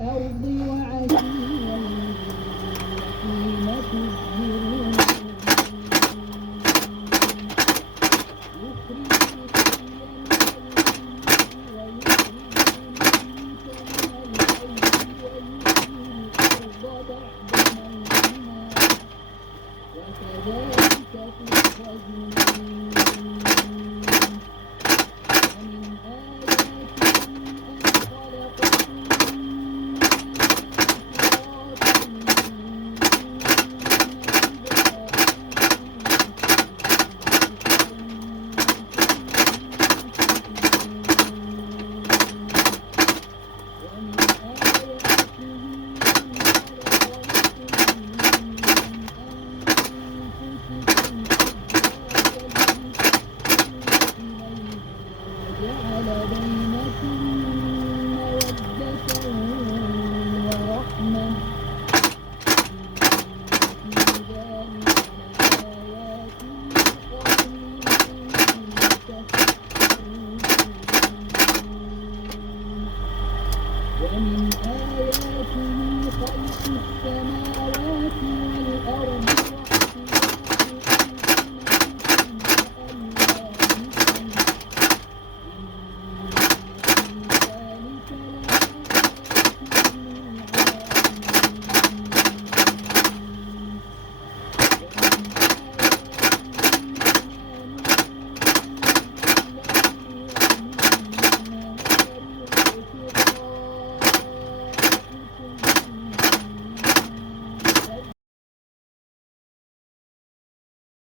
الأرض وعشيا وحين تظهرون يخرج الحي من الميت ويخرج الميت من الحي ويحيي الأرض بعد موتها وكذلك تخرجون ومن آياته أن خلقكم من تراب وجعل بينكم مودة ورحمة إن في ذلك لآيات لقوم يتفكرون ومن آياته خلق السماوات والأرض